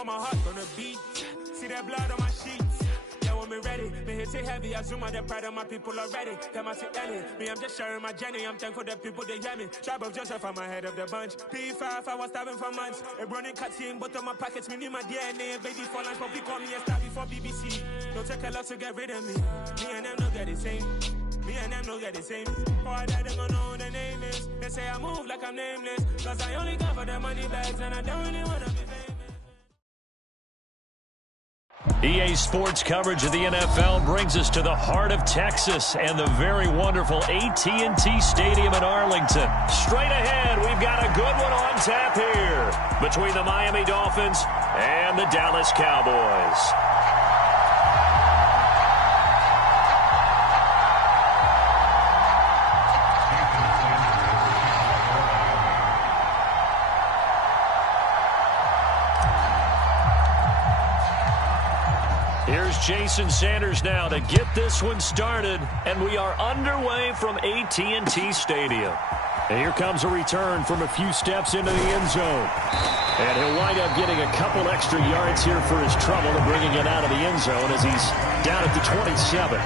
got my heart on the beat. See that blood on my sheets. Yeah, when me ready, me hit it heavy. I zoom out the pride of my people already. Them I see Ellie. Me, I'm just sharing my journey. I'm thankful that people they hear me. Tribe of Joseph, I'm ahead of the bunch. P5, I was starving for months. A running cutscene, but on my pockets, me need my DNA. Baby for lunch, but we call me a star before BBC. Don't take a lot to get rid of me. Me and them don't get the same. Me and them don't get the same. For that, they gonna know who the name is. They say I move like I'm nameless. Cause I only got for the money bags and I don't really wanna be famous. EA Sports coverage of the NFL brings us to the heart of Texas and the very wonderful AT&T Stadium in Arlington. Straight ahead, we've got a good one on tap here between the Miami Dolphins and the Dallas Cowboys. Here's Jason Sanders now to get this one started, and we are underway from AT&T Stadium. And here comes a return from a few steps into the end zone. And he'll wind up getting a couple extra yards here for his trouble and bringing it out of the end zone as he's down at the 27.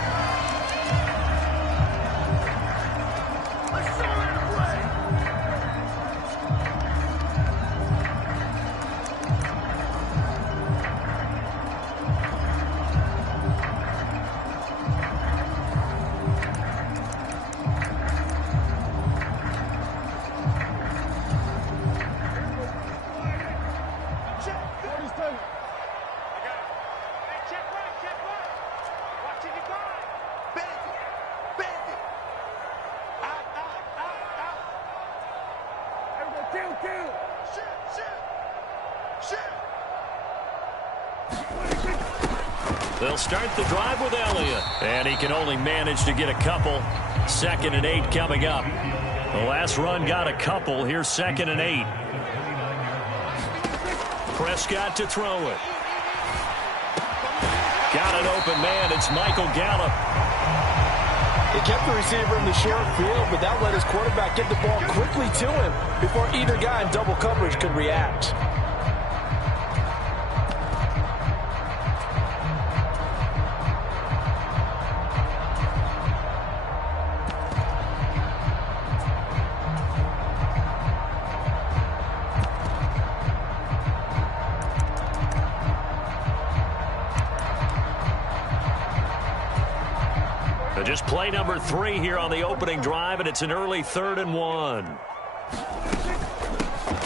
They'll start the drive with Elliott, and he can only manage to get a couple. 2nd and 8 coming up. The last run got a couple. Here's 2nd and 8. Prescott to throw it. Got an open man. It's Michael Gallup. He kept the receiver in the short field, but that let his quarterback get the ball quickly to him before either guy in double coverage could react. Just play number 3 here on the opening drive, and it's an early 3rd and 1.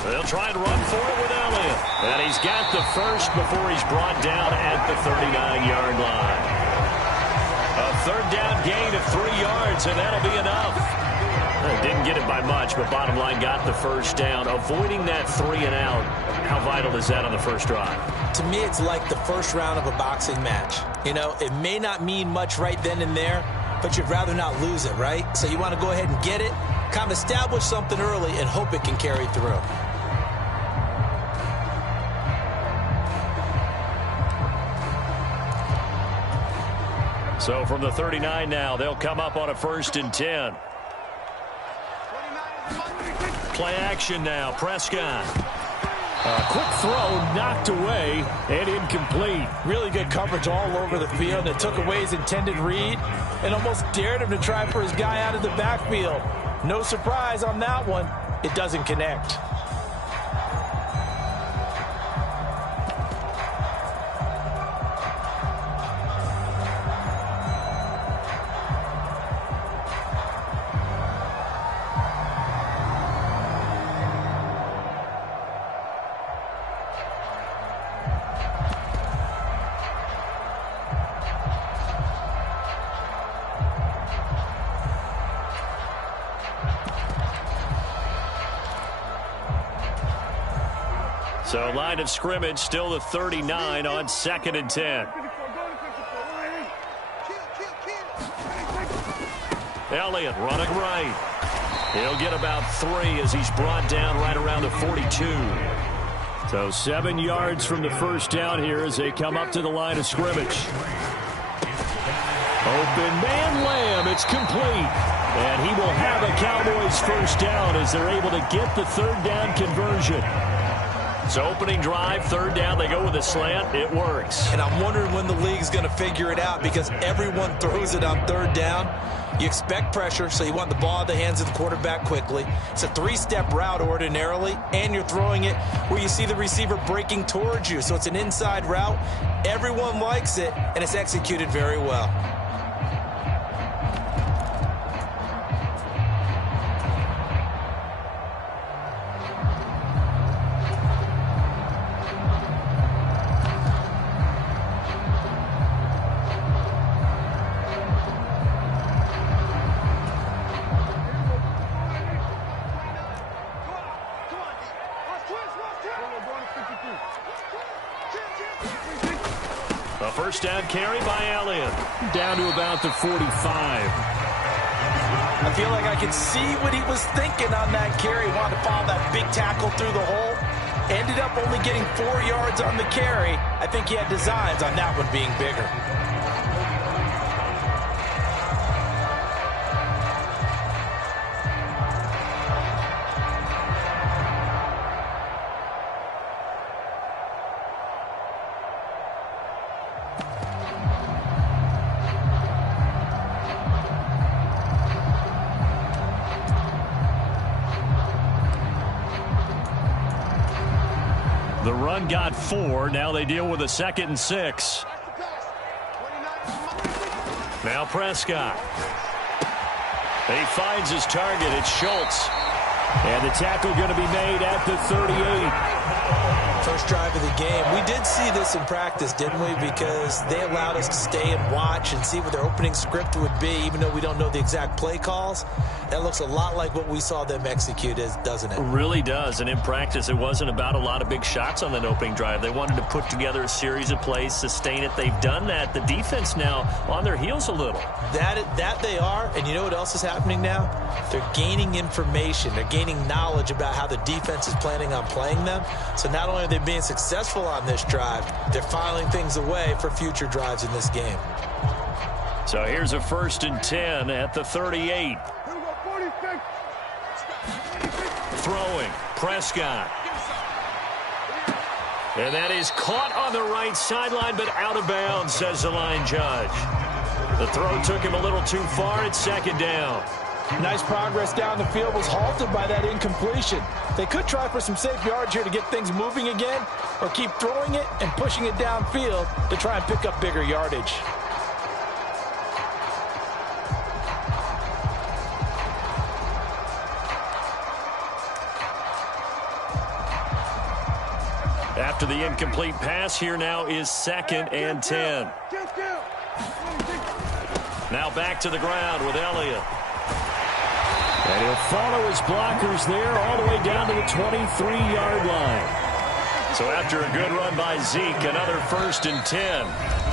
They'll try and run for it with Elliott. And he's got the first before he's brought down at the 39-yard line. A 3rd down gain of 3 yards, and that'll be enough. Didn't get it by much, but bottom line got the first down. Avoiding that 3 and out, how vital is that on the first drive? To me, it's like the first round of a boxing match. You know, it may not mean much right then and there, but you'd rather not lose it, right? So you want to go ahead and get it, kind of establish something early, and hope it can carry through. So from the 39 now, they'll come up on a 1st and 10. Play action now, Prescott. A quick throw knocked away and incomplete. Really good coverage all over the field. It took away his intended read and almost dared him to try for his guy out of the backfield. No surprise on that one. It doesn't connect. So line of scrimmage still the 39 on 2nd and 10. Elliott running right. He'll get about 3 as he's brought down right around the 42. So 7 yards from the first down here as they come up to the line of scrimmage. Open man Lamb. It's complete. And he will have a Cowboys first down as they're able to get the 3rd down conversion. So opening drive, third down, they go with a slant. It works. And I'm wondering when the league's going to figure it out because everyone throws it on third down. You expect pressure, so you want the ball in the hands of the quarterback quickly. It's a three-step route ordinarily, and you're throwing it where you see the receiver breaking towards you. So it's an inside route. Everyone likes it, and it's executed very well. A first down carry by Elliott. Down to about the 45. I feel like I can see what he was thinking on that carry. He wanted to follow that big tackle through the hole. Ended up only getting 4 yards on the carry. I think he had designs on that one being bigger. The run got 4. Now they deal with a 2nd and 6. Now Prescott. He finds his target. It's Schultz. And the tackle going to be made at the 38. First drive of the game. We did see this in practice, didn't we? Because they allowed us to stay and watch and see what their opening script would be, even though we don't know the exact play calls. That looks a lot like what we saw them execute, doesn't it? It really does. And in practice, it wasn't about a lot of big shots on that opening drive. They wanted to put together a series of plays, sustain it. They've done that. The defense now on their heels a little. That they are. And you know what else is happening now? They're gaining information. They're gaining knowledge about how the defense is planning on playing them. So not only are they being successful on this drive, they're filing things away for future drives in this game. So here's a 1st and 10 at the 38. Throwing, Prescott. And that is caught on the right sideline, but out of bounds, says the line judge. The throw took him a little too far. It's 2nd down. Nice progress down the field, was halted by that incompletion. They could try for some safe yards here to get things moving again, or keep throwing it and pushing it downfield to try and pick up bigger yardage. After the incomplete pass, here now is 2nd and 10. Now back to the ground with Elliott. And he'll follow his blockers there all the way down to the 23-yard line. So after a good run by Zeke, another 1st and 10.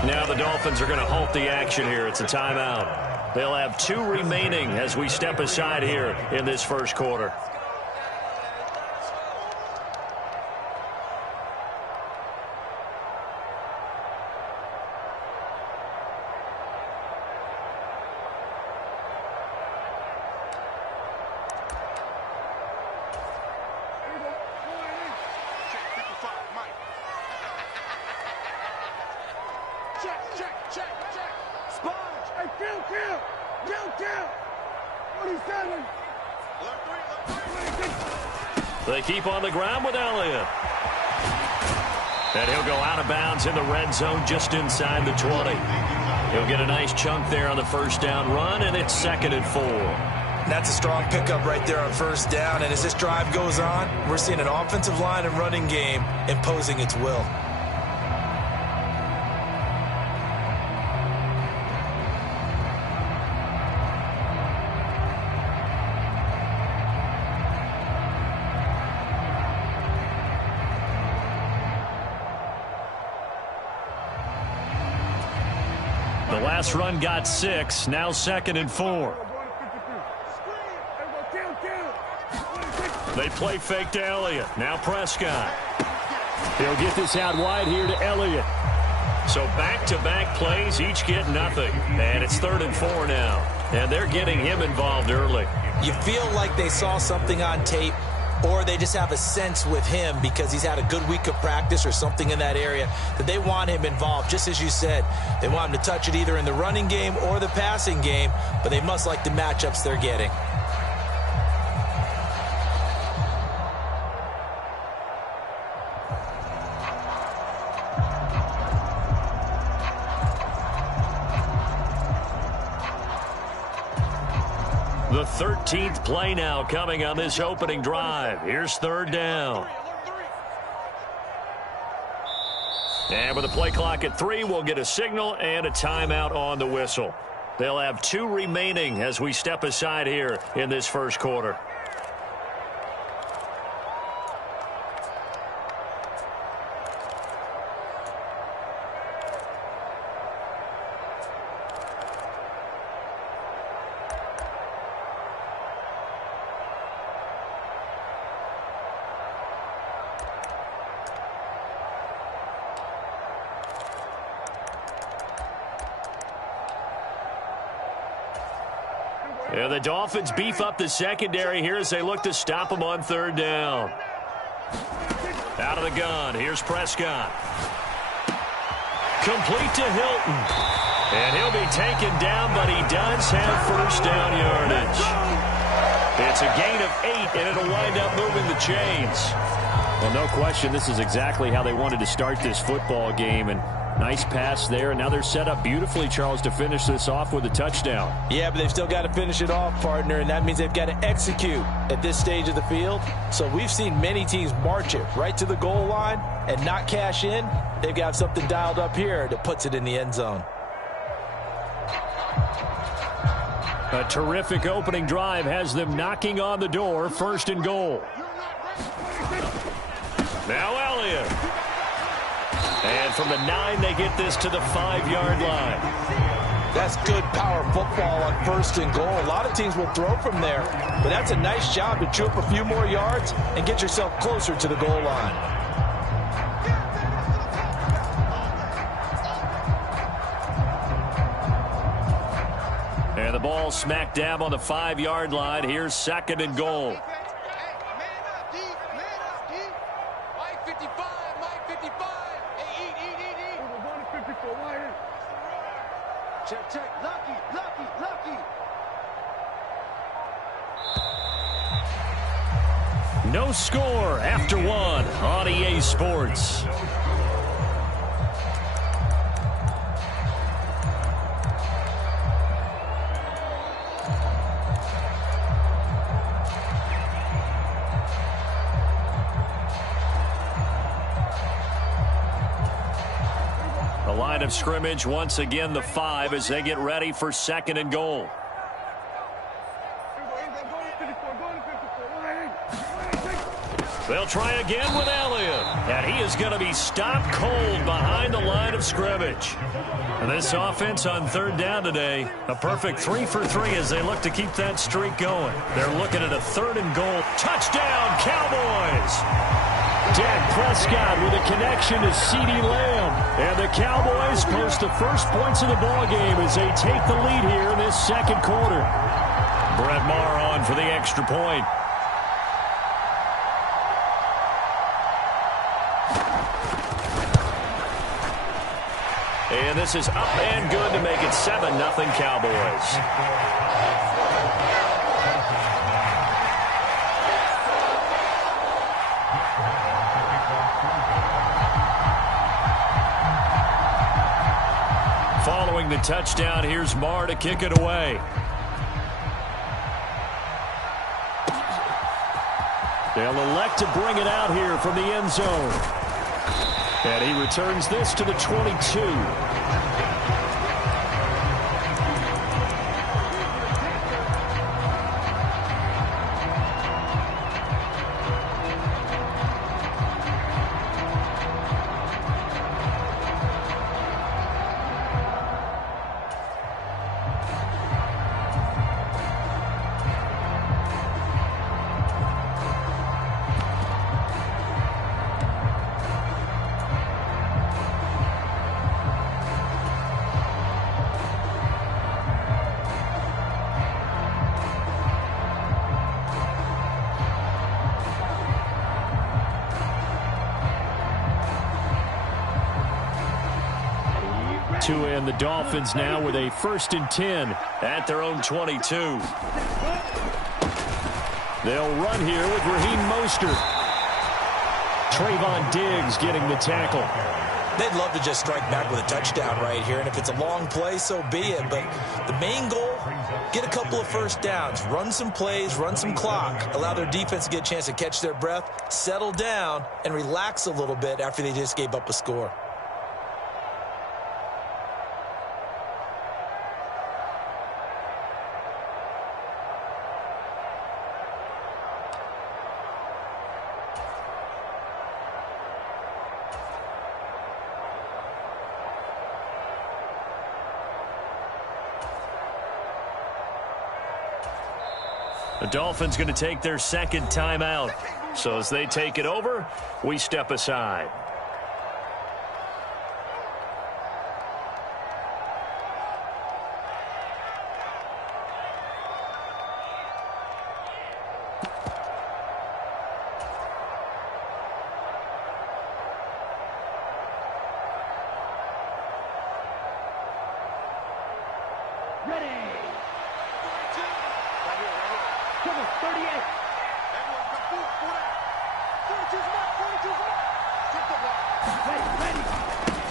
Now the Dolphins are going to halt the action here. It's a timeout. They'll have 2 remaining as we step aside here in this first quarter. They keep on the ground with Elliott. And he'll go out of bounds in the red zone just inside the 20. He'll get a nice chunk there on the first down run, and it's 2nd and 4. That's a strong pickup right there on first down. And as this drive goes on, we're seeing an offensive line and running game imposing its will. The last run got 6. Now 2nd and 4. They play fake to Elliott. Now Prescott. He'll get this out wide here to Elliott. So back-to-back plays, each get nothing. And it's 3rd and 4 now. And they're getting him involved early. You feel like they saw something on tape or they just have a sense with him because he's had a good week of practice or something in that area that they want him involved. Just as you said, they want him to touch it either in the running game or the passing game, but they must like the matchups they're getting. The 13th play now coming on this opening drive. Here's third down. And with the play clock at 3, we'll get a signal and a timeout on the whistle. They'll have 2 remaining as we step aside here in this first quarter. And the Dolphins beef up the secondary here as they look to stop them on third down. Out of the gun, here's Prescott. Complete to Hilton. And he'll be taken down, but he does have first down yardage. It's a gain of 8, and it'll wind up moving the chains. Well, no question, this is exactly how they wanted to start this football game, and nice pass there, and now they're set up beautifully, Charles, to finish this off with a touchdown. Yeah, but they've still got to finish it off, partner, and that means they've got to execute at this stage of the field. So we've seen many teams march it right to the goal line and not cash in. They've got something dialed up here that puts it in the end zone. A terrific opening drive has them knocking on the door, first and goal. Now Elliott. And from the 9, they get this to the 5-yard line. That's good power football on first and goal. A lot of teams will throw from there, but that's a nice job to chew up a few more yards and get yourself closer to the goal line. And the ball smack dab on the 5-yard line. Here's second and goal. Check. Lucky. No score after 1 on EA Sports. Line of scrimmage once again the 5 as they get ready for second and goal. They'll try again with Elliott, and he is going to be stopped cold behind the line of scrimmage. And this offense on third down today, a perfect 3 for 3 as they look to keep that streak going. They're looking at a third and goal. Touchdown, Cowboys! Dak Prescott with a connection to CeeDee Lamb. And the Cowboys post the first points of the ballgame as they take the lead here in this second quarter. Brett Maher on for the extra point. And this is up and good to make it 7-0 Cowboys. Following the touchdown, here's Maher to kick it away. They'll elect to bring it out here from the end zone. And he returns this to the 22. Tua and the Dolphins now with a 1st and 10 at their own 22. They'll run here with Raheem Mostert. Trayvon Diggs getting the tackle. They'd love to just strike back with a touchdown right here, and if it's a long play, so be it. But the main goal, get a couple of first downs, run some plays, run some clock, allow their defense to get a chance to catch their breath, settle down, and relax a little bit after they just gave up a score. The Dolphins going to take their 2nd timeout. So as they take it over, we step aside.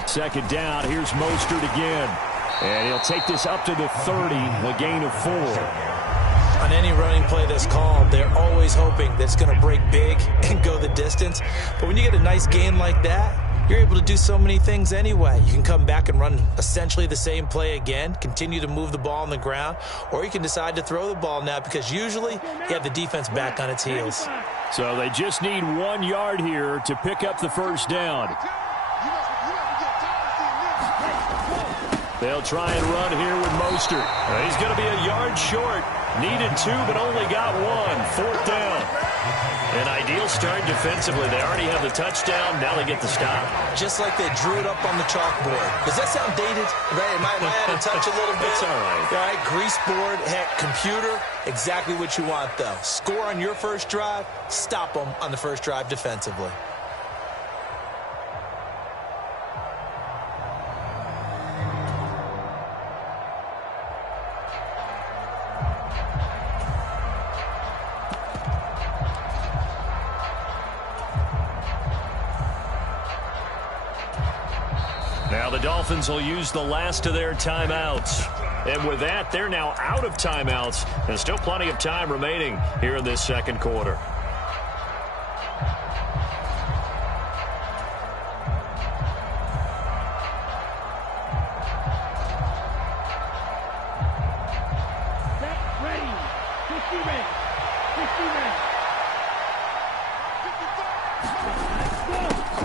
Second down, here's Mostert again. And he'll take this up to the 30, a gain of 4. On any running play that's called, they're always hoping that it's going to break big and go the distance. But when you get a nice gain like that, you're able to do so many things anyway. You can come back and run essentially the same play again, continue to move the ball on the ground, or you can decide to throw the ball now because usually you have the defense back on its heels. So they just need 1 yard here to pick up the 1st down. They'll try and run here with Mostert. He's going to be a yard short. Needed 2, but only got 1. 4th down. An ideal start defensively. They already have the touchdown. Now they get the stop. Just like they drew it up on the chalkboard. Does that sound dated? Right? Am I out of touch a little bit? It's all right. All right, grease board, heck, computer, exactly what you want, though. Score on your first drive, stop them on the first drive defensively. Now the Dolphins will use the last of their timeouts. And with that, they're now out of timeouts. And still plenty of time remaining here in this 2nd quarter.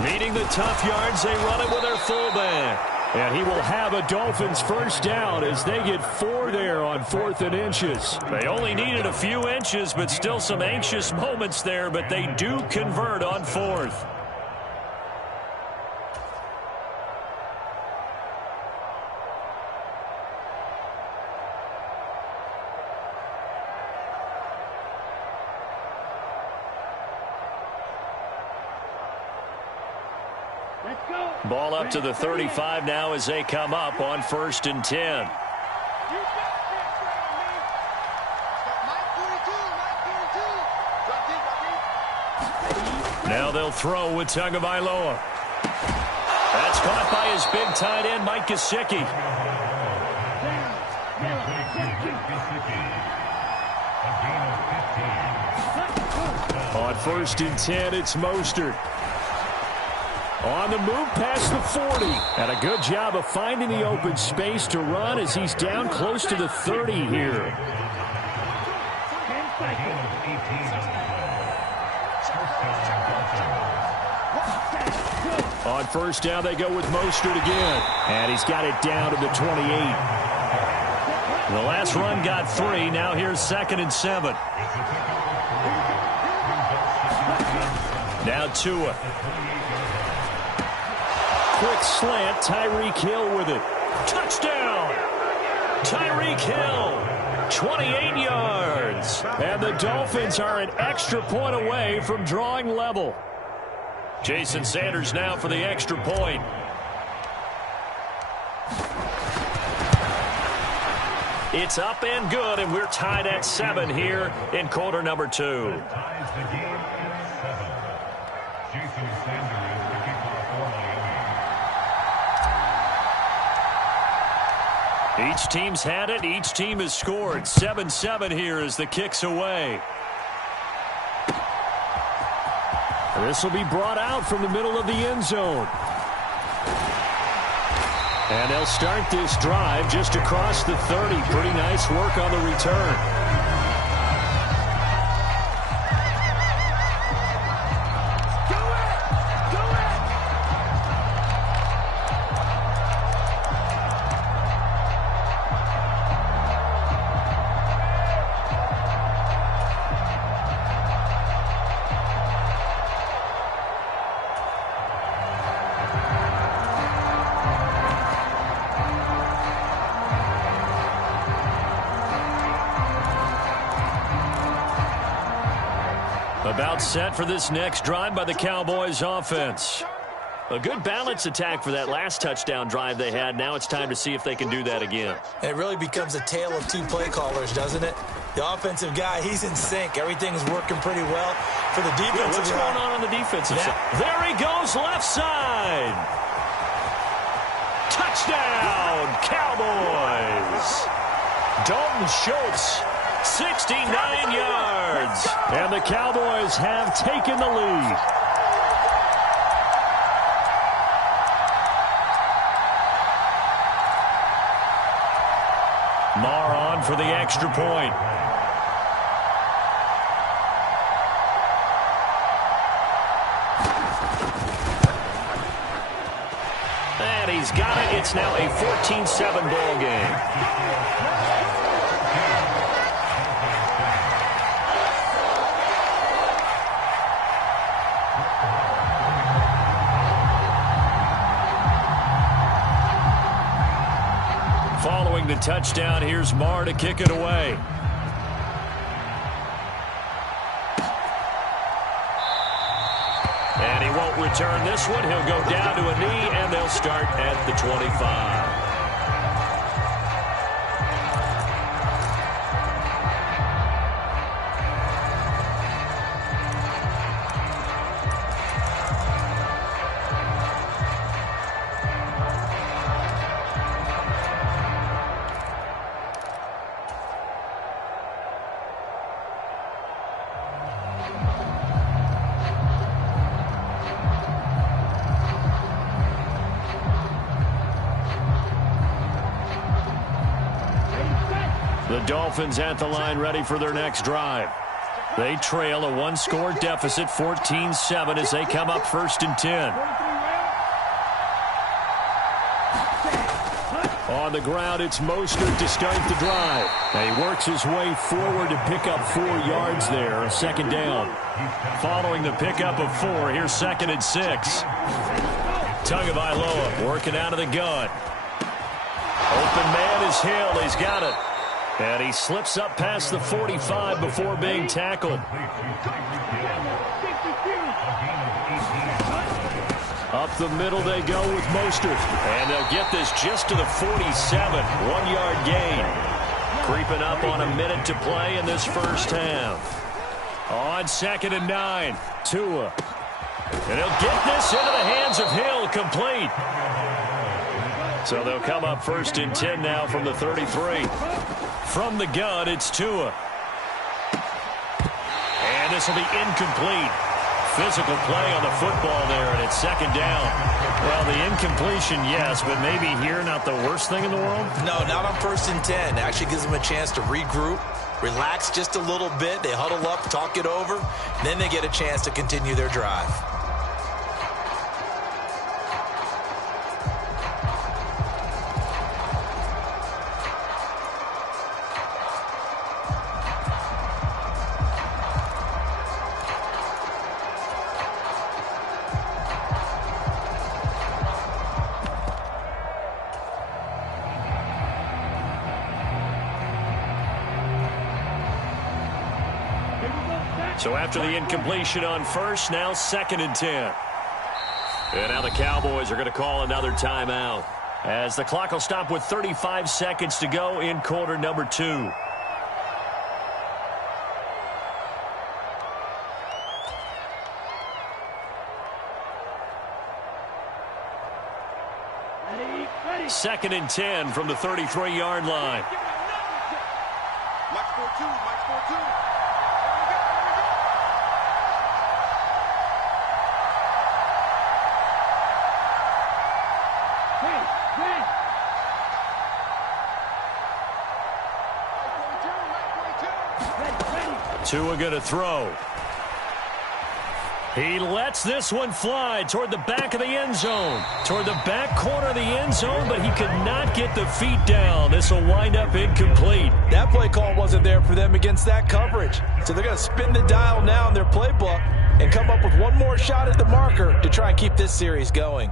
Needing the tough yards, they run it with their fullback. And he will have a Dolphins 1st down as they get 4 there on 4th and inches. They only needed a few inches, but still some anxious moments there, but they do convert on 4th. Ball up to the 35 now as they come up on 1st and 10. Now they'll throw with Tagovailoa. That's caught by his big tight end, Mike Gesicki. On 1st and 10, it's Mostert. On the move past the 40. And a good job of finding the open space to run as he's down close to the 30 here. On 1st down, they go with Mostert again. And he's got it down to the 28. The last run got 3. Now here's 2nd and 7. Now Tua. Quick slant, Tyreek Hill with it. Touchdown! Tyreek Hill, 28 yards. And the Dolphins are an extra point away from drawing level. Jason Sanders now for the extra point. It's up and good, and we're tied at 7 here in quarter number 2. Ties the game at 7. Jason Sanders, the kickoff for Miami. Each team's had it. Each team has scored. 7-7 here as the kick's away. This will be brought out from the middle of the end zone. And they'll start this drive just across the 30. Pretty nice work on the return. About set for this next drive by the Cowboys offense. A good balance attack for that last touchdown drive they had. Now it's time to see if they can do that again. It really becomes a tale of two play callers, doesn't it? The offensive guy, he's in sync. Everything's working pretty well. For the defensive what's going on the defensive side? There he goes, left side. Touchdown, Cowboys. Dalton Schultz, 69 yards. And the Cowboys have taken the lead. Marr on for the extra point. And he's got it. It's now a 14-7 ball game. Following the touchdown, here's Marr to kick it away. And he won't return this one. He'll go down to a knee, and they'll start at the 25. The Dolphins at the line ready for their next drive. They trail a one-score deficit, 14-7, as they come up 1st and 10. On the ground, it's Mostert to start the drive. And he works his way forward to pick up 4 yards there, a second down. Following the pickup of 4, here's 2nd and 6. Tagovailoa working out of the gun. Open man is Hill. He's got it. And he slips up past the 45 before being tackled. Up the middle they go with Mostert. And they'll get this just to the 47. 1-yard gain. Creeping up on a minute to play in this first half. On 2nd and 9. Tua. And he'll get this into the hands of Hill, complete. So they'll come up 1st and 10 now from the 33. From the gun, it's Tua. And this will be incomplete. Physical play on the football there, and it's 2nd down. Well, the incompletion, yes, but maybe here not the worst thing in the world? No, not on 1st and 10. Actually gives them a chance to regroup, relax just a little bit. They huddle up, talk it over. Then they get a chance to continue their drive. So after the incompletion on 1st, now 2nd and 10. And now the Cowboys are going to call another timeout. as the clock will stop with 35 seconds to go in quarter number 2. Second and 10 from the 33-yard line. Match 4-2, match 4-2. Tua going to throw. He lets this one fly toward the back of the end zone. Toward the back corner of the end zone, but he could not get the feet down. This will wind up incomplete. That play call wasn't there for them against that coverage. So they're going to spin the dial now in their playbook and come up with one more shot at the marker to try and keep this series going.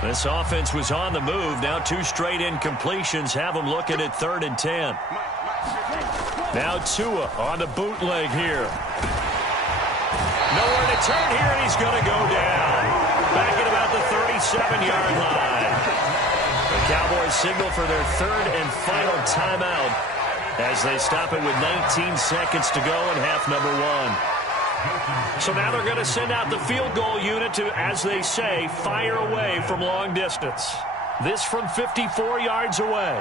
This offense was on the move. Now 2 straight incompletions have them looking at 3rd and 10. Now Tua on the bootleg here. Nowhere to turn here, and he's going to go down. Back at about the 37-yard line. The Cowboys signal for their 3rd and final timeout as they stop it with 19 seconds to go in half number 1. So now they're going to send out the field goal unit to, as they say, fire away from long distance. This from 54 yards away.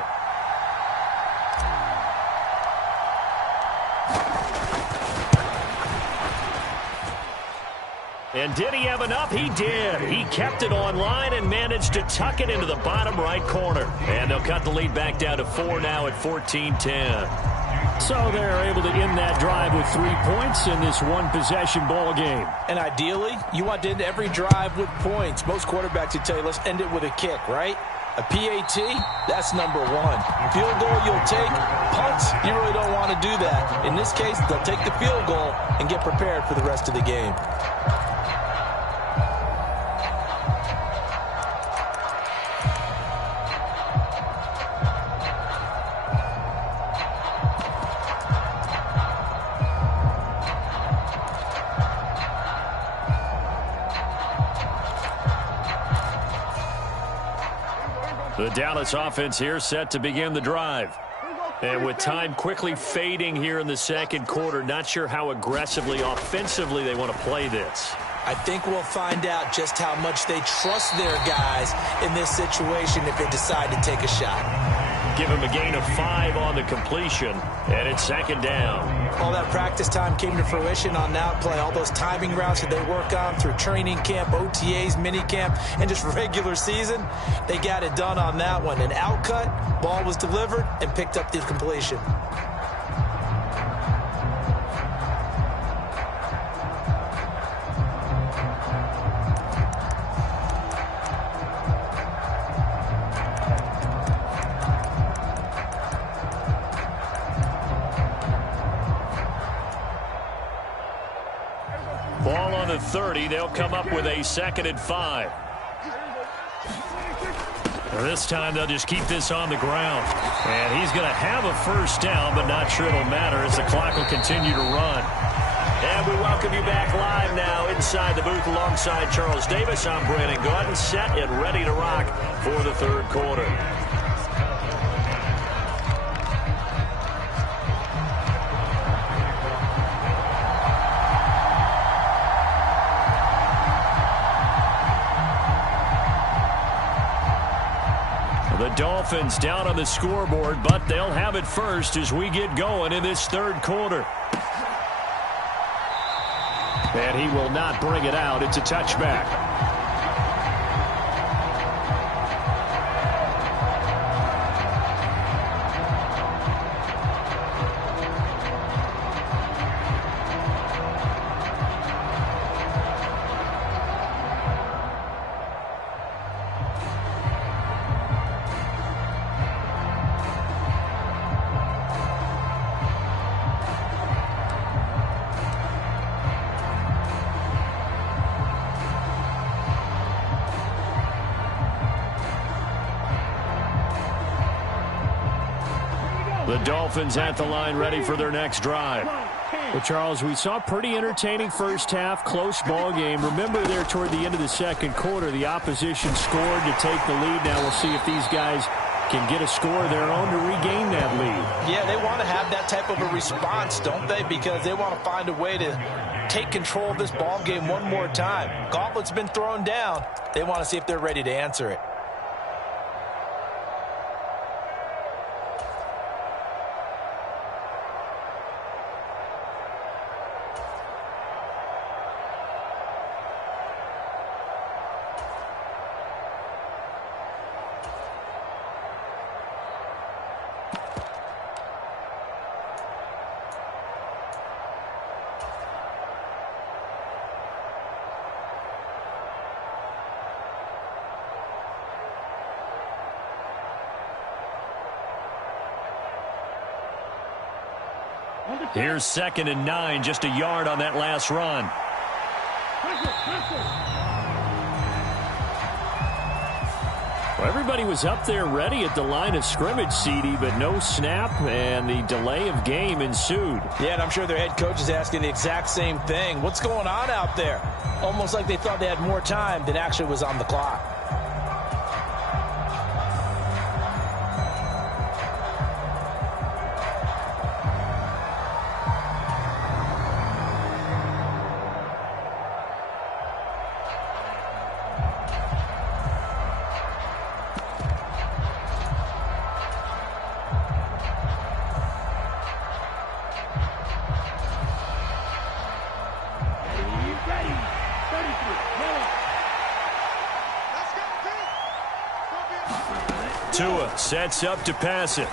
And did he have enough? He did. He kept it online and managed to tuck it into the bottom right corner. And they'll cut the lead back down to 4 now at 14-10. So they're able to end that drive with 3 points in this one-possession ball game. And ideally, you want to end every drive with points. Most quarterbacks would tell you, let's end it with a kick, right? A PAT, that's number 1. Field goal, you'll take. Punts, you really don't want to do that. In this case, they'll take the field goal and get prepared for the rest of the game. The Dallas offense here set to begin the drive. And with time quickly fading here in the second quarter, not sure how aggressively, offensively they want to play this. I think we'll find out just how much they trust their guys in this situation if they decide to take a shot. Give him a gain of 5 on the completion, and it's second down. All that practice time came to fruition on that play. All those timing routes that they work on through training camp, OTAs, minicamp, and just regular season, they got it done on that one. An outcut, ball was delivered, and picked up the completion. Ball on the 30. They'll come up with a 2nd and 5. This time they'll just keep this on the ground. And he's going to have a first down, but not sure it'll matter as the clock will continue to run. And we welcome you back live now inside the booth alongside Charles Davis. I'm Brandon Gordon, set and ready to rock for the 3rd quarter. The Dolphins down on the scoreboard, but they'll have it first as we get going in this 3rd quarter. And he will not bring it out. It's a touchback. The Dolphins at the line ready for their next drive. Well, Charles, we saw a pretty entertaining first half, close ball game. Remember there toward the end of the second quarter, the opposition scored to take the lead. Now we'll see if these guys can get a score of their own to regain that lead. Yeah, they want to have that type of a response, don't they? Because they want to find a way to take control of this ball game one more time. Gauntlet's been thrown down. They want to see if they're ready to answer it. Here's 2nd and 9, just a yard on that last run. Well, everybody was up there ready at the line of scrimmage, CD, but no snap, and the delay of game ensued. Yeah, and I'm sure their head coach is asking the exact same thing. What's going on out there? Almost like they thought they had more time than actually was on the clock. Tua sets up to pass it.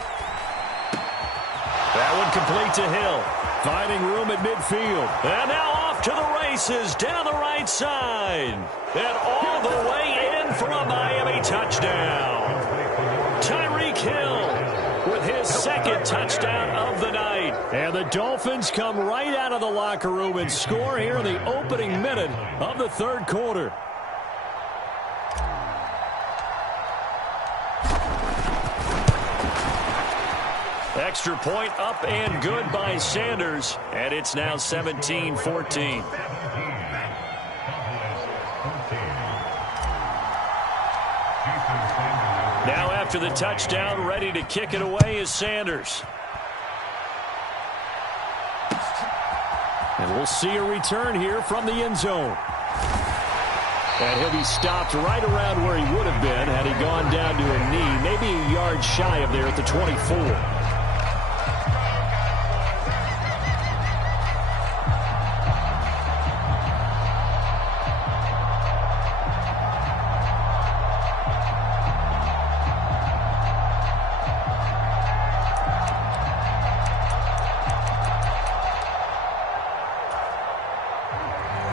That one complete to Hill. Finding room at midfield. And now off to the races down the right side. And all the way in for a Miami touchdown. Tyreek Hill with his 2nd touchdown of the night. And the Dolphins come right out of the locker room and score here in the opening minute of the 3rd quarter. Extra point up and good by Sanders. And it's now 17-14. Now after the touchdown, ready to kick it away is Sanders. And we'll see a return here from the end zone. And he'll be stopped right around where he would have been had he gone down to a knee, maybe a yard shy of there at the 24.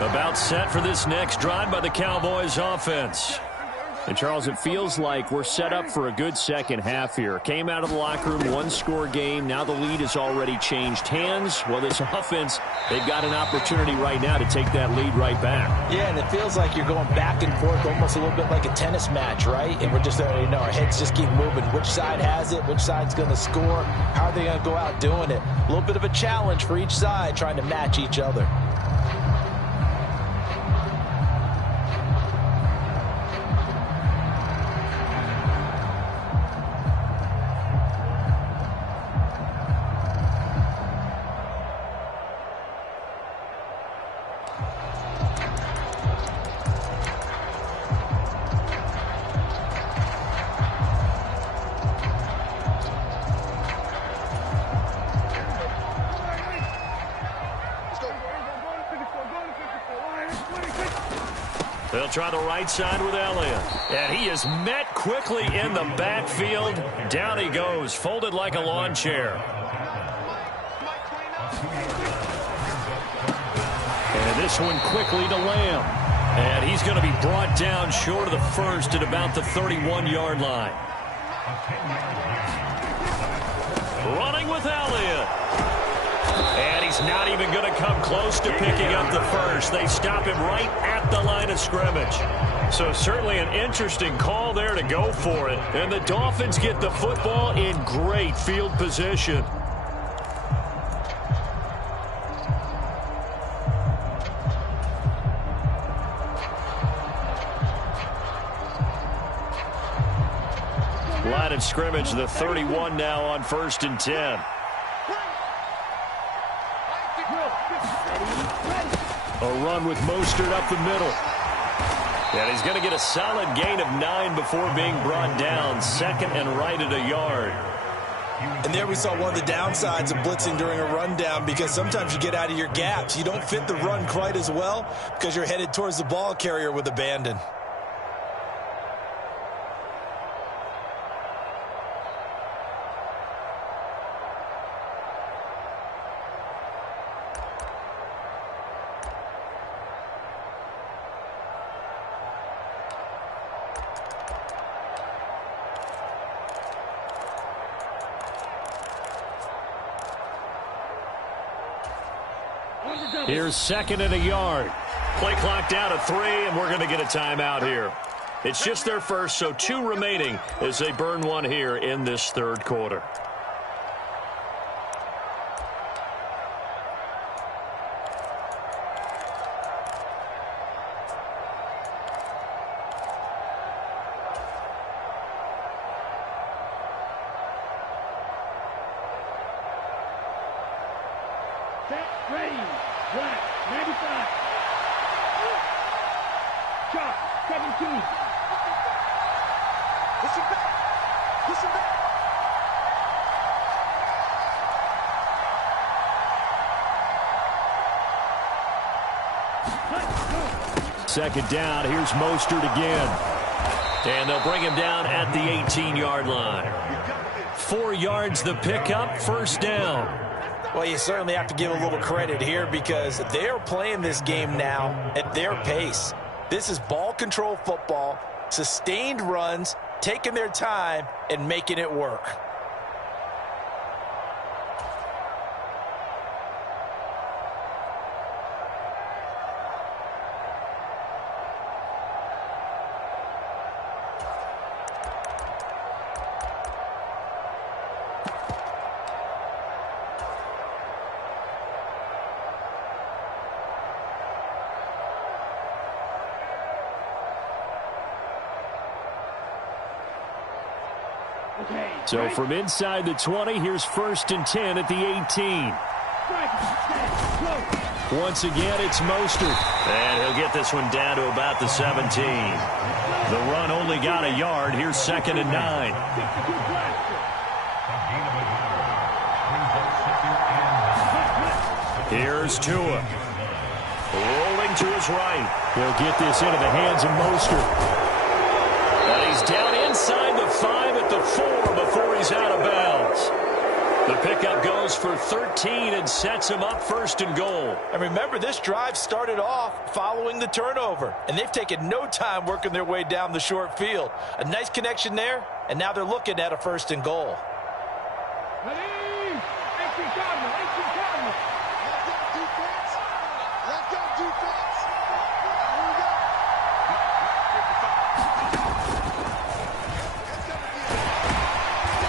About set for this next drive by the Cowboys offense. And, Charles, it feels like we're set up for a good second half here. Came out of the locker room, one-score game. Now the lead has already changed hands. Well, this offense, they've got an opportunity right now to take that lead right back. Yeah, and it feels like you're going back and forth almost a little bit like a tennis match, right? And we're just, our heads just keep moving. Which side has it? Which side's going to score? How are they going to go out doing it? A little bit of a challenge for each side trying to match each other. They'll try the right side with Elliott. And he is met quickly in the backfield. Down he goes, folded like a lawn chair. And this one quickly to Lamb. And he's going to be brought down short of the first at about the 31-yard line. Running with Elliott. And he's not even going to come close to picking up the first. They stop him right at the line of scrimmage. So certainly an interesting call there to go for it. And the Dolphins get the football in great field position. Line of scrimmage, the 31 now on 1st and 10. A run with Mostert up the middle. And he's going to get a solid gain of 9 before being brought down. 2nd and right at a yard. And there we saw one of the downsides of blitzing during a rundown, because sometimes you get out of your gaps. You don't fit the run quite as well because you're headed towards the ball carrier with abandon. Here's 2nd and a yard. Play clock down to 3, and we're going to get a timeout here. It's just their first, so 2 remaining as they burn one here in this 3rd quarter. Ready, black, 95. Chop, 17. Push him back. Push him back. Second down. Here's Mostert again. And they'll bring him down at the 18-yard line. 4 yards the pickup, 1st down. Well, you certainly have to give a little credit here because they're playing this game now at their pace. This is ball control football, sustained runs, taking their time, and making it work. So from inside the 20, here's 1st and 10 at the 18. Once again, it's Mostert. And he'll get this one down to about the 17. The run only got a yard. Here's 2nd and 9. Here's Tua. Rolling to his right. He'll get this into the hands of Mostert. And he's down inside the 5 at the 4 before he's out of bounds. The pickup goes for 13 and sets him up 1st and goal. And remember, this drive started off following the turnover, and they've taken no time working their way down the short field. A nice connection there, and now they're looking at a 1st and goal. Ready? Action Cardinal, action Cardinal. Let's go, defense. Let's go, defense. Here we go.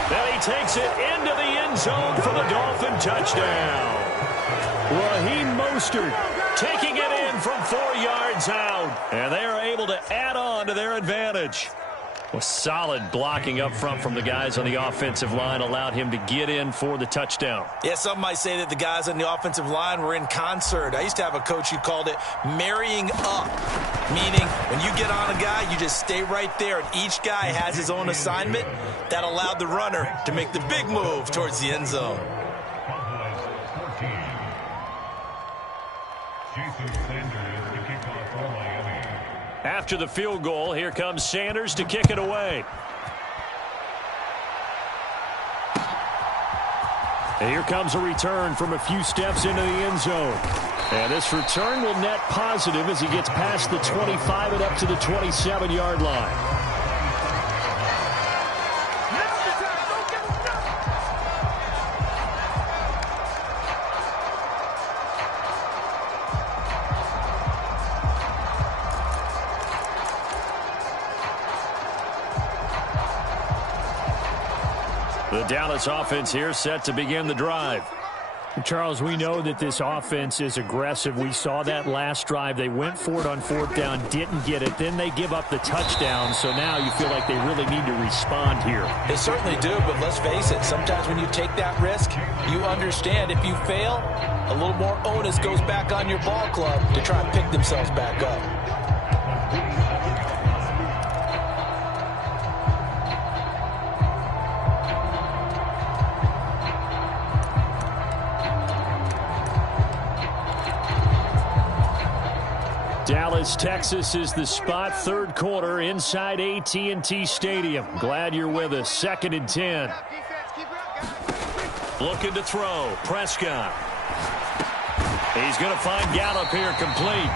Then he takes it into the end zone for the Dolphin touchdown. Raheem Mostert taking it in from 4 yards out. And they are able to add on to their advantage. Well, solid blocking up front from the guys on the offensive line allowed him to get in for the touchdown. Yeah, some might say that the guys on the offensive line were in concert. I used to have a coach who called it marrying up, meaning when you get on a guy, you just stay right there, and each guy has his own assignment. That allowed the runner to make the big move towards the end zone. After the field goal, here comes Sanders to kick it away. And here comes a return from a few steps into the end zone. And this return will net positive as he gets past the 25 and up to the 27-yard line. The Dallas offense here set to begin the drive. Charles, we know that this offense is aggressive. We saw that last drive. They went for it on fourth down, didn't get it. Then they give up the touchdown. So now you feel like they really need to respond here. They certainly do, but let's face it. Sometimes when you take that risk, you understand if you fail, a little more onus goes back on your ball club to try and pick themselves back up. Dallas, Texas is the spot, third quarter inside AT&T Stadium. Glad you're with us. 2nd and 10. Looking to throw. Prescott. He's going to find Gallup here complete.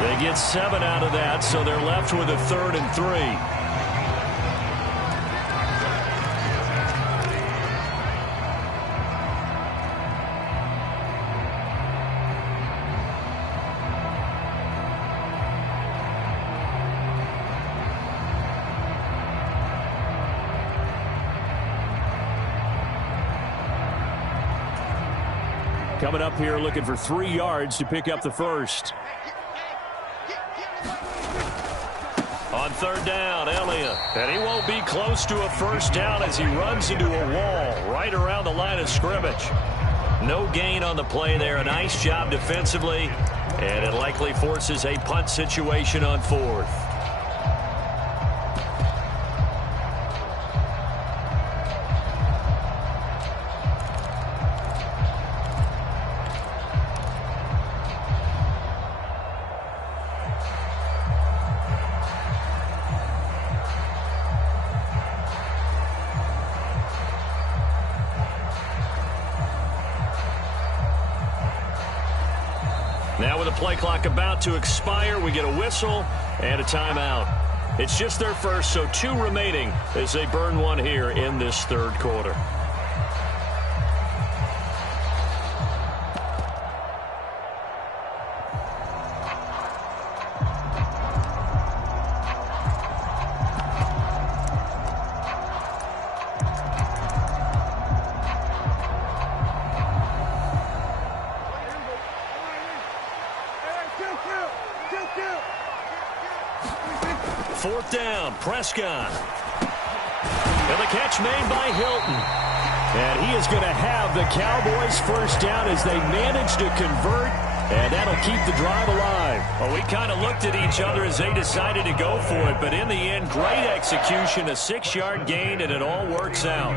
They get 7 out of that, so they're left with a 3rd and 3. Coming up here looking for 3 yards to pick up the first. On 3rd down, Elliott. And he won't be close to a first down as he runs into a wall right around the line of scrimmage. No gain on the play there. A nice job defensively. And it likely forces a punt situation on 4th. Now with the play clock about to expire, we get a whistle and a timeout. It's just their first, so 2 remaining as they burn 1 here in this 3rd quarter. Fourth down, Prescott. And the catch made by Hilton. And he is going to have the Cowboys first down as they manage to convert, and that'll keep the drive alive. Well, we kind of looked at each other as they decided to go for it, but in the end, great execution, a 6-yard gain, and it all works out.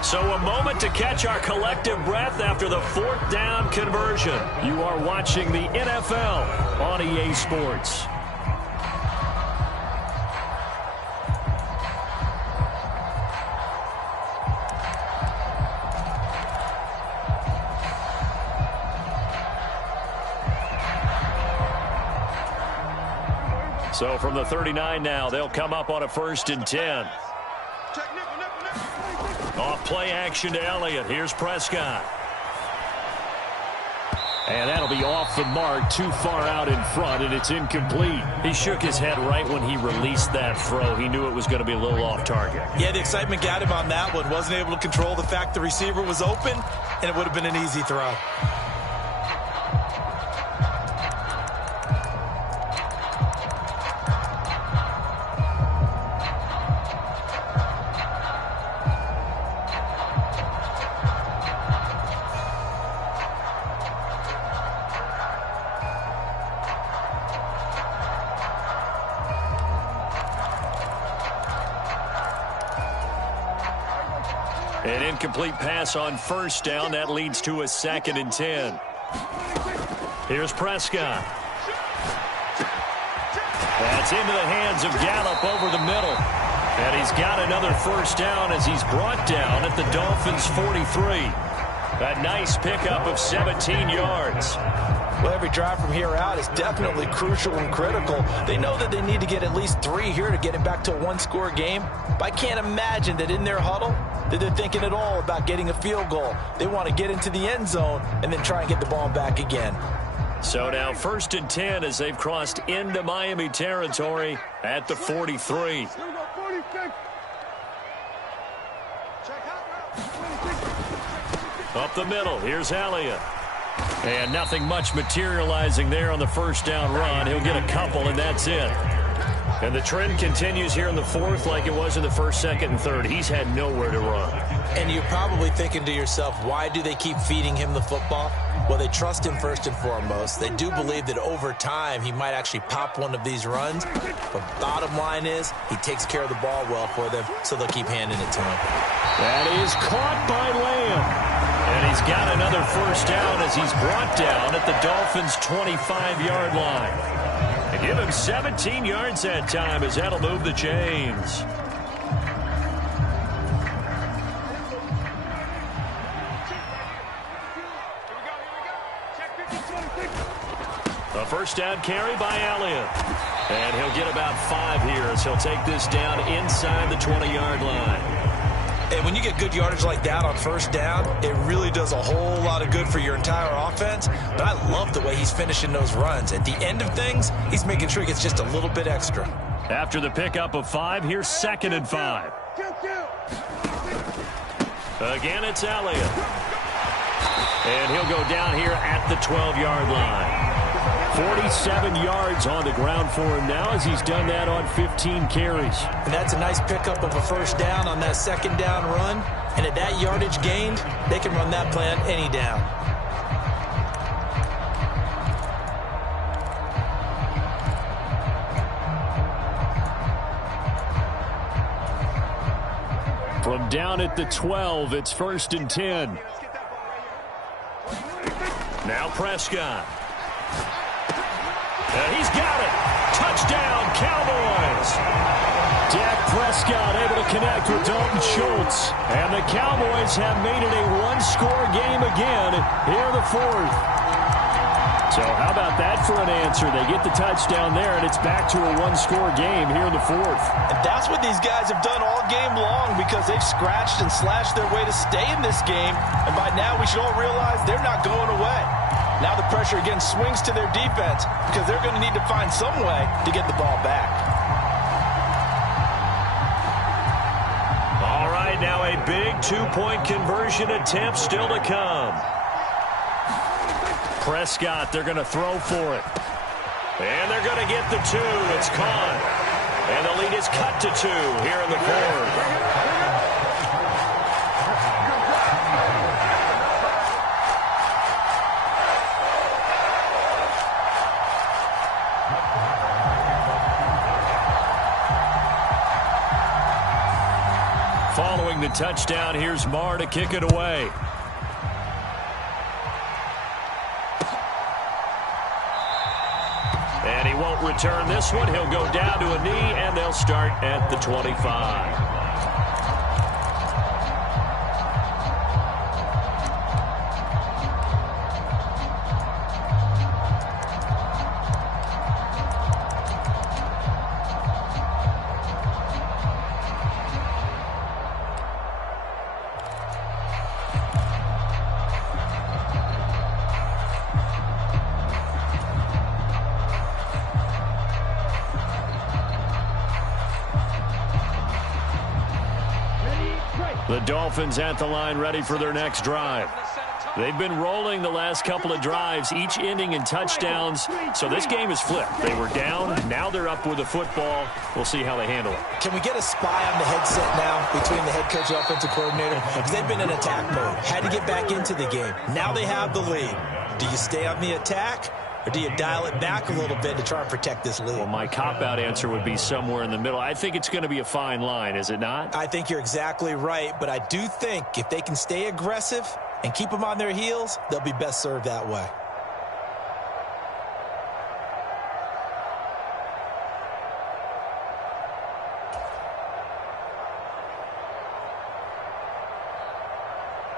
So a moment to catch our collective breath after the 4th down conversion. You are watching the NFL on EA Sports. So from the 39 now, they'll come up on a 1st and 10. Off play action to Elliott. Here's Prescott. And that'll be off the mark, too far out in front, and it's incomplete. He shook his head right when he released that throw. He knew it was going to be a little off target. Yeah, the excitement got him on that one. Wasn't able to control the fact the receiver was open, and it would have been an easy throw. An incomplete pass on 1st down. That leads to a 2nd and 10. Here's Prescott. That's into the hands of Gallup over the middle. And he's got another 1st down as he's brought down at the Dolphins' 43. A nice pickup of 17 yards. Well, every drive from here out is definitely crucial and critical. They know that they need to get at least 3 here to get it back to a one-score game. But I can't imagine that in their huddle that they're thinking at all about getting a field goal. They want to get into the end zone and then try and get the ball back again. So now 1st and 10 as they've crossed into Miami territory at the 43. Up the middle, here's Elliott. And nothing much materializing there on the first down run. He'll get a couple, and that's it. And the trend continues here in the 4th like it was in the 1st, 2nd, and 3rd. He's had nowhere to run. And you're probably thinking to yourself, why do they keep feeding him the football? Well, they trust him first and foremost. They do believe that over time he might actually pop one of these runs. But bottom line is he takes care of the ball well for them, so they'll keep handing it to him. That is caught by Lamb. And he's got another first down as he's brought down at the Dolphins' 25-yard line. And give him 17 yards that time as that'll move the chains. A first down carry by Elliott. And he'll get about 5 here as he'll take this down inside the 20-yard line. And when you get good yardage like that on first down, it really does a whole lot of good for your entire offense. But I love the way he's finishing those runs. At the end of things, he's making sure he gets just a little bit extra. After the pickup of 5, here's 2nd and 5. Again, it's Elliott. And he'll go down here at the 12-yard line. 47 yards on the ground for him now as he's done that on 15 carries. And that's a nice pickup of a first down on that 2nd down run. And at that yardage gained, they can run that play on any down. From down at the 12, it's 1st and 10. Now Prescott. He's got it. Touchdown, Cowboys. Dak Prescott able to connect with Dalton Schultz. And the Cowboys have made it a one-score game again here in the 4th. So how about that for an answer? They get the touchdown there, and it's back to a one-score game here in the 4th. And that's what these guys have done all game long because they've scratched and slashed their way to stay in this game. And by now we should all realize they're not going away. Now the pressure again swings to their defense because they're going to need to find some way to get the ball back. All right, now a big two-point conversion attempt still to come. Prescott, they're going to throw for it. And they're going to get the 2. It's caught. And the lead is cut to 2 here in the 4th. Following the touchdown, here's Marr to kick it away. And he won't return this one. He'll go down to a knee, and they'll start at the 25. The Dolphins at the line ready for their next drive. They've been rolling the last couple of drives, each ending in touchdowns. So this game is flipped. They were down. Now they're up with the football. We'll see how they handle it. Can we get a spy on the headset now between the head coach and offensive coordinator? Because they've been in attack mode. Had to get back into the game. Now they have the lead. Do you stay on the attack? Or do you dial it back a little bit to try and protect this lead? Well, my cop-out answer would be somewhere in the middle. I think it's going to be a fine line, is it not? I think you're exactly right, but I do think if they can stay aggressive and keep them on their heels, they'll be best served that way.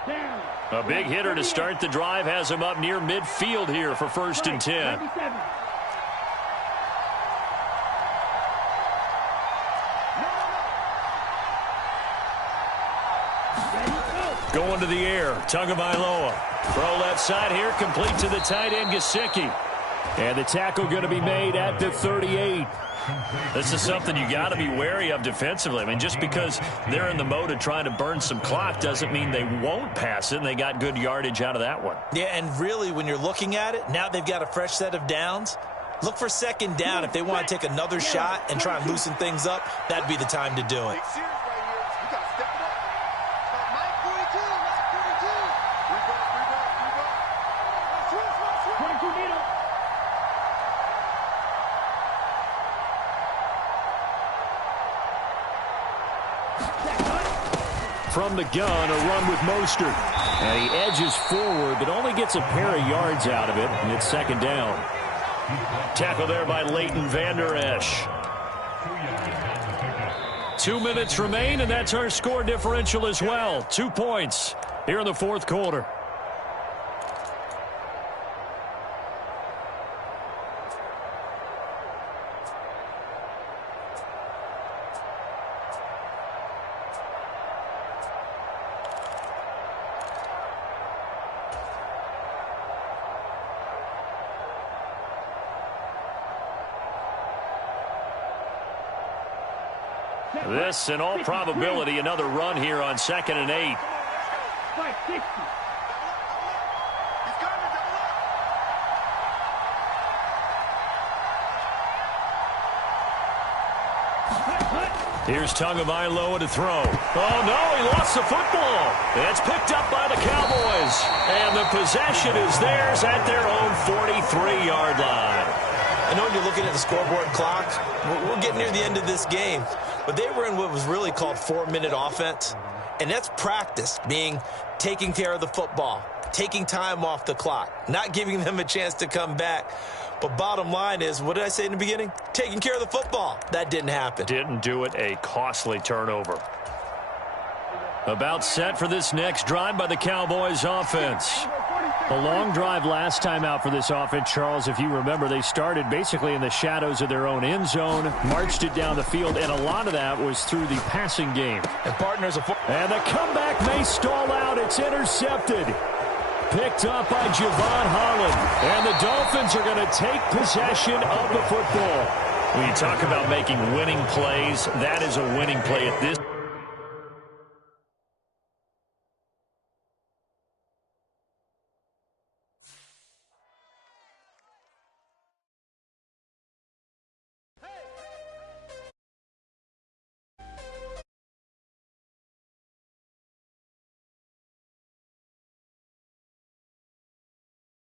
Down. A big hitter to start the drive has him up near midfield here for 1st and 10. 97. Going to the air, Tagovailoa. Throw left side here, complete to the tight end, Gesicki. And the tackle going to be made at the 38. This is something you got to be wary of defensively. I mean, just because they're in the mode of trying to burn some clock doesn't mean they won't pass it, and they got good yardage out of that one. Yeah, and really, when you're looking at it, now they've got a fresh set of downs. Look for 2nd down. If they want to take another shot and try and loosen things up, that'd be the time to do it. From the gun, a run with Mostert. And he edges forward, but only gets a pair of yards out of it, and it's 2nd down. Tackle there by Leighton Vander Esch. 2 minutes remain, and that's our score differential as well. 2 points here in the 4th quarter. This, in all probability, another run here on 2nd and 8. 560. Here's Tagovailoa to throw. Oh, no, he lost the football. It's picked up by the Cowboys. And the possession is theirs at their own 43-yard line. I know when you're looking at the scoreboard clock, we're getting near the end of this game. But they were in what was really called 4-minute offense. And that's practice, meaning taking care of the football, taking time off the clock, not giving them a chance to come back. But bottom line is, what did I say in the beginning? Taking care of the football. That didn't happen. Didn't do it. A costly turnover. About set for this next drive by the Cowboys offense. A long drive last time out for this offense, Charles. If you remember, they started basically in the shadows of their own end zone, marched it down the field, and a lot of that was through the passing game. And partners of and the comeback may stall out. It's intercepted. Picked up by Javon Holland. And the Dolphins are going to take possession of the football. When you talk about making winning plays, that is a winning play at this